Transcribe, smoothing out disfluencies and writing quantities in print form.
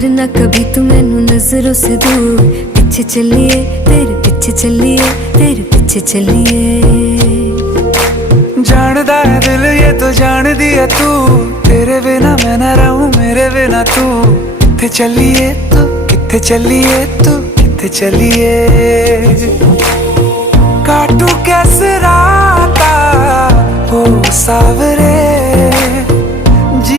करना कभी तू मैनू नजरों से दूर। पीछे चलिए तेरे पीछे चलिए तेरे पीछे चलिए। जानदा है दिल ये तो जान दिया तू, तेरे बिना मैं ना रहूं मेरे बिना तू। किथे चलिए तू किथे चलिए तू किथे चलिए। काटू कैसे राता ओ सावरे